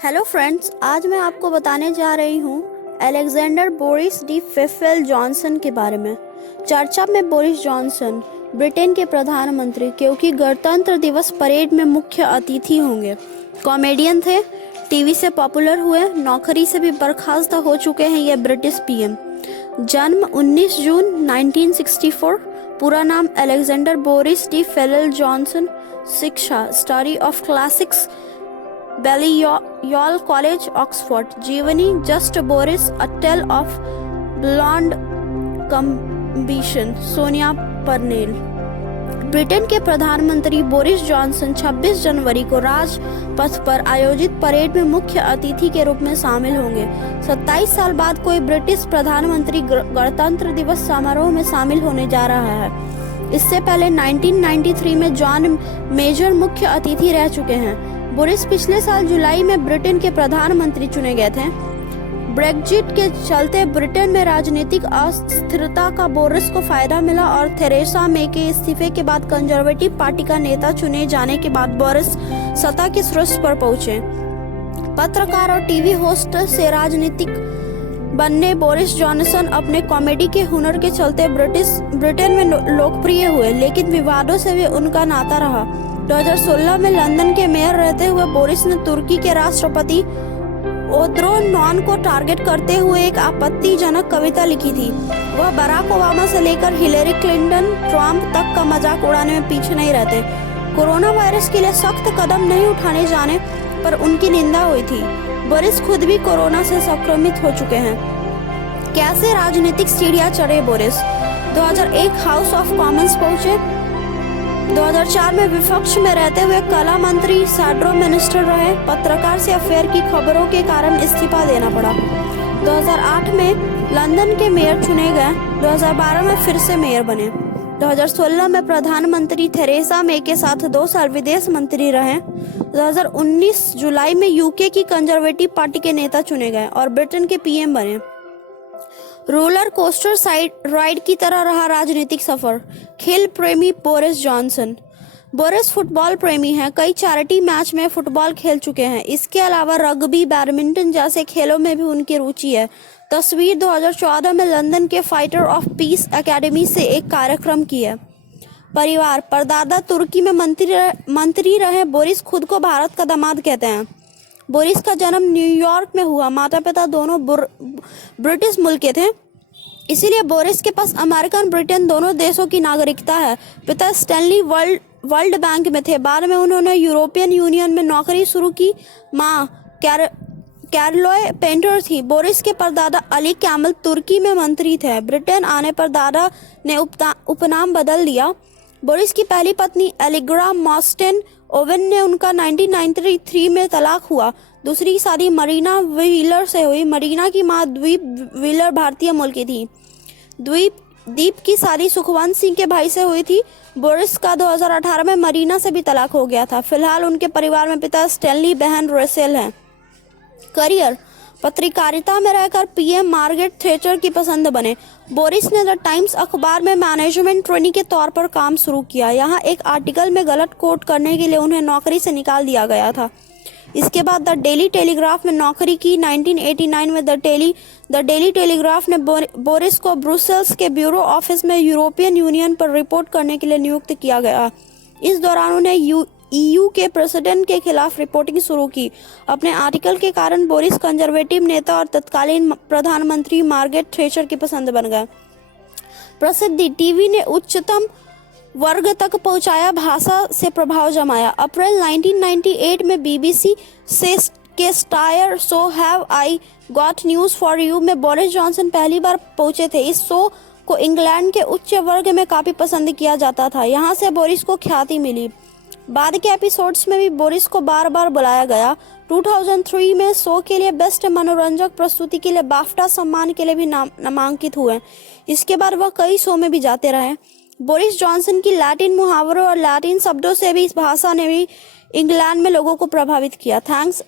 Hello friends, आज मैं आपको बताने जा रही हूँ Alexander Boris de Pfeffel Johnson के बारे में। चर्चा में बोरिस जॉनसन ब्रिटेन के प्रधानमंत्री क्योंकि गणतंत्र दिवस परेड में मुख्य अतिथि होंगे। कॉमेडियन थे, टीवी से पॉपुलर हुए, नौकरी से भी बर्खास्त हो चुके हैं ये ब्रिटिश पीएम। जन्म 19 जून 1964। पूरा नाम Alexander Boris de Pfeffel Johnson. शिक्षा study of classics, Balliol College, Oxford। जीवनी just Boris, a tale of blond ambition, Sonia Purnell. Britain के प्रधानमंत्री बोरिस जॉनसन 26 जनवरी को राजपथ पर आयोजित परेड में मुख्य अतिथि के रूप में शामिल होंगे। 27 साल बाद कोई ब्रिटिश प्रधानमंत्री गणतंत्र दिवस समारोह में शामिल होने जा रहा है। इससे पहले 1993 में जॉन मेजर मुख्य अतिथि रह चुके हैं। बोरिस पिछले साल जुलाई में ब्रिटेन के प्रधानमंत्री चुने गए थे। ब्रेक्जिट के चलते ब्रिटेन में राजनीतिक अस्थिरता का बोरिस को फायदा मिला और थेरेसा मे के इस्तीफे के बाद कंजर्वेटिव पार्टी का नेता चुने जाने के बाद बोरिस सत्ता के शीर्ष पर पहुंचे। पत्रकार और टीवी होस्ट से राजनीतिक बनने बोरिस जॉनसन अपने कॉमेडी के हुनर के चलते ब्रिटेन में लोकप्रिय हुए, लेकिन विवादों से भी उनका नाता रहा। 2016 में लंदन के मेयर रहते हुए बोरिस ने तुर्की के राष्ट्रपति एर्दोगान को टारगेट करते हुए एक आपत्तिजनक कविता लिखी थी। वह बराक ओबामा से लेकर हिलेरी क्लिंटन, ट्रंप तक का मजाक उड़ाने में पीछे नहीं रहते। कोरोना वायरस के लिए सख्त कदम नहीं उठाने जाने पर उनकी निंदा हुई थी। बोरिस खुद भी कोरोना से संक्रमित हो चुके हैं। कैसे राजनीतिक सीढ़ियां चढ़े बोरिस? 2001 हाउस ऑफ कॉमन्स पहुंचे। 2004 में विपक्ष में रहते हुए कला मंत्री, शैडो मिनिस्टर रहे। पत्रकार से अफेयर की खबरों के कारण इस्तीफा देना पड़ा। 2008 में लंदन के मेयर चुने गए। 2012 में फिर से मेयर बने। 2016 में प्रधानमंत्री थेरेसा मे के साथ 2 साल विदेश मंत्री रहे। 2019 जुलाई में यूके की कंजर्वेटिव पार्टी के नेता चुने गए और ब्रिटेन के पीएम बने। रोलर कोस्टर राइड की तरह रहा राजनीतिक सफर। खेल प्रेमी बोरिस जॉनसन। बोरिस फुटबॉल प्रेमी हैं, कई चैरिटी मैच में फुटबॉल खेल चुके हैं। इसके अलावा रग्बी, बैडमिंटन जैसे खेलों में भी उनकी रुचि है। तस्वीर 2014 में लंदन के फाइटर ऑफ पीस एकेडमी से एक कार्यक्रम की है। परिवार, परदादा तुर्की में मंत्री रहे। बोरिस खुद को भारत का दामाद कहते हैं। बोरिस का जन्म न्यूयॉर्क में हुआ। माता पिता दोनों ब्रिटिश मूल के थे, इसीलिए बोरिस के पास अमेरिकन, ब्रिटेन दोनों देशों की नागरिकता है। पिता स्टैनली वर्ल्ड बैंक में थे। बाद में उन्होंने यूरोपियन यूनियन में नौकरी शुरू की। माँ कैरलोय पेंटर थी। बोरिस के परदादा अली कैमल तुर्की में मंत्री थे। ब्रिटेन आने पर दादा ने उपनाम बदल दिया। बोरिस की पहली पत्नी एलिग्रा मॉस्टेन ओवन ने उनका 1993 में तलाक हुआ। दूसरी शादी मरीना व्हीलर से हुई। मरीना की मां द्वीप व्हीलर भारतीय मूल की थी। दीप की शादी सुखवंत सिंह के भाई से हुई थी। बोरिस का 2018 में मरीना से भी तलाक हो गया था। फिलहाल उनके परिवार में पिता स्टैनली, बहन रेचेल हैं। करियर, पत्रकारिता में रहकर पीएम मार्गरेट थैचर की पसंद बने। बोरिस ने द टाइम्स अखबार में मैनेजमेंट ट्रेनी के तौर पर काम शुरू किया। यहाँ एक आर्टिकल में गलत कोट करने के लिए उन्हें नौकरी से निकाल दिया गया था। इसके बाद द डेली टेलीग्राफ में नौकरी की। 1989 में द डेली टेलीग्राफ ने बोरिस को ब्रुसेल्स के ब्यूरो ऑफिस में यूरोपियन यूनियन पर रिपोर्ट करने के लिए नियुक्त किया गया। इस दौरान उन्हें ईयू के प्रेसिडेंट के खिलाफ रिपोर्टिंग शुरू की। अपने आर्टिकल के कारण बोरिस कंजर्वेटिव नेता और तत्कालीन प्रधानमंत्री मार्गरेट थैचर की पसंद बन गए। प्रसिद्धि, टीवी ने उच्चतम वर्ग तक पहुंचाया, भाषा से प्रभाव जमाया। अप्रैल 1998 में बीबीसी के stair show have I got news for you में बोरिस जॉनसन पहली बार पहुंचे थे। इस शो को इंग्लैंड के उच्च वर्ग में काफी पसंद किया जाता था। यहाँ से बोरिस को ख्याति मिली। बाद के एपिसोड्स में भी बोरिस को बार बार बुलाया गया। 2003 में शो के लिए बेस्ट मनोरंजक प्रस्तुति के लिए बाफ्टा सम्मान के लिए भी नामांकित हुए। इसके बाद वह कई शो में भी जाते रहे। बोरिस जॉनसन की लैटिन मुहावरों और लैटिन शब्दों से भी इस भाषा ने भी इंग्लैंड में लोगों को प्रभावित किया। थैंक्स।